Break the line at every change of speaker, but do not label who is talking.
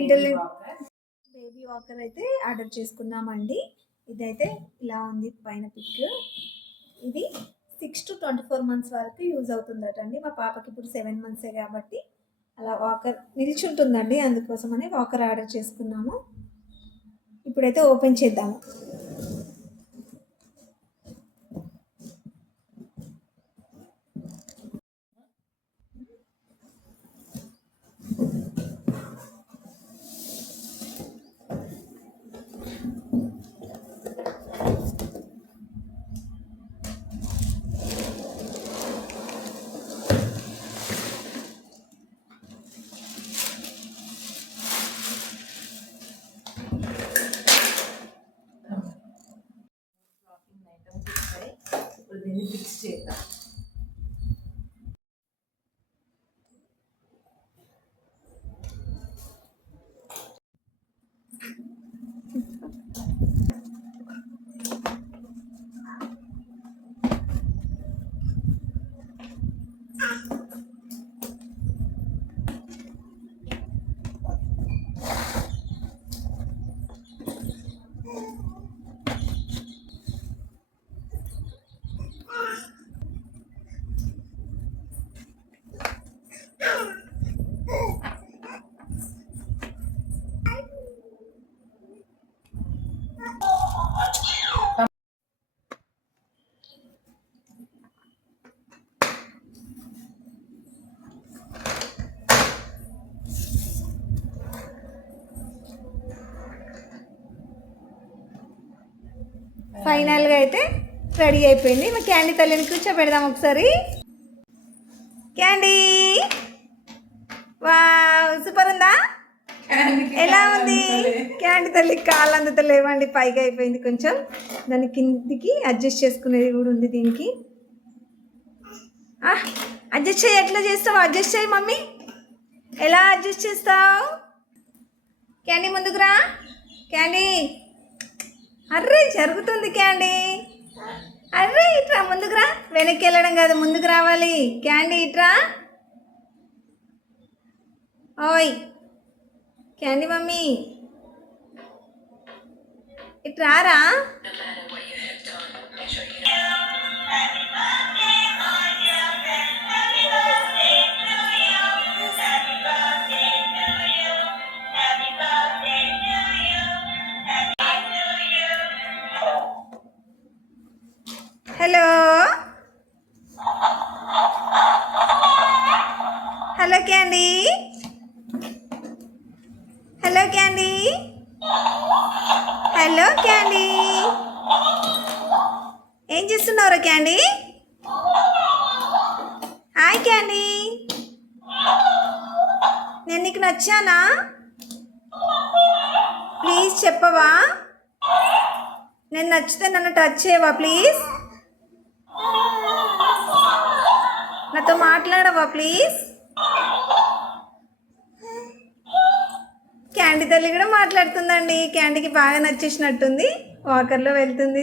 Intelligent baby walker అయితే order చేసుకున్నామండి. ఇదైతే ఇలా ఉంది పైన పిక్. ఇది six to twenty four months వరకు యూజ్ అవుతుందట అండి మా పాపకి ఇప్పుడు సెవెన్ మంత్సే కాబట్టి అలా వాకర్ నిల్చుంటుందండి. అందుకోసమని వాకర్ ఆర్డర్ చేసుకున్నాము. ఇప్పుడైతే ఓపెన్ చేద్దాము.
దీన్ని ఫిక్స్ చేద్దాం
ఫైనల్గా అయితే రెడీ అయిపోయింది. మా క్యాండీ తల్లిని కూర్చోబెడదాం ఒకసారి. క్యాండీ! వా సూపర్ ఉందా? ఎలా ఉంది? క్యాండీ తల్లి కాళ్ళు అందుతలేవండి పైగా అయిపోయింది కొంచెం. దాని కిందికి అడ్జస్ట్ చేసుకునేది కూడా ఉంది దీనికి. అడ్జస్ట్ చేయి ఎట్లా చేస్తావు? అడ్జస్ట్ చేయి మమ్మీ. ఎలా అడ్జస్ట్ చేస్తావు? క్యాండీ ముందుకు రా. క్యాండీ! అర్రే జరుగుతుంది క్యాండీ. అర్రే ఇట్రా ముందుకు రా వెనక్కి వెళ్ళడం కాదు ముందుకు రావాలి. క్యాండీ ఇట్రా. ఓయ్. Candy mummy. ఇట్రారా hello. Hello Candy. Hello Candy. Hello Candy. ఏం చేస్తున్నారు క్యాండీ? Hi candy. నేను నీకు నచ్చానా? ప్లీజ్ చెప్పవా? నేను నచ్చితే నన్ను టచ్ చేయవా ప్లీజ్? నాతో మాట్లాడవా ప్లీజ్ క్యాండీ తల్లి కూడా మాట్లాడుతుందండి. క్యాండీకి బాగా నచ్చేసినట్టుంది. వాకర్లో వెళ్తుంది.